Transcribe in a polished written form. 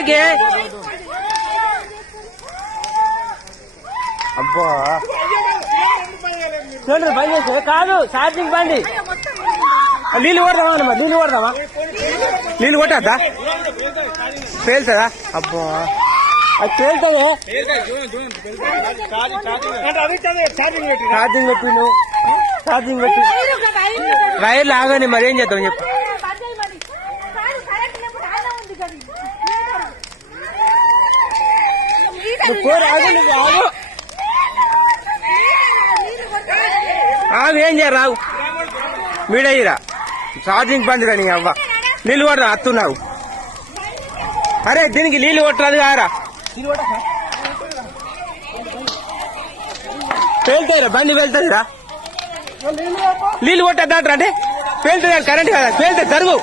ఆగే అబ్బా చూడండి బంద్ చేస్తే కాదు ఛార్జింగ్ బండి నీళ్ళు కొడదామా అమ్మా నీళ్ళు కొడదామా నీళ్ళు కొట్టద్దా పేలుతుందా అబ్బా అది పేలుతుంది ఛార్జింగ్ పెట్టి నువ్వు ఛార్జింగ్ పెట్టి వైర్లు ఆగని మరి ఏం చేద్దాం చెప్పు ఆగు ఏం చేయరు రావు మీడయ్యిరా ఛార్జింగ్ బంద్ కానీ అవ్వ నీళ్ళు కొట్టరా అత్తున్నావు అరే దీనికి నీళ్ళు కొట్టరాదు కారా పేలుతాయిరా బండి వెళ్తుందిరా నీళ్ళు కొట్టద్దాంటారా అంటే పేలుతుంది కరెంట్ కదా పేలుతుంది జరుగు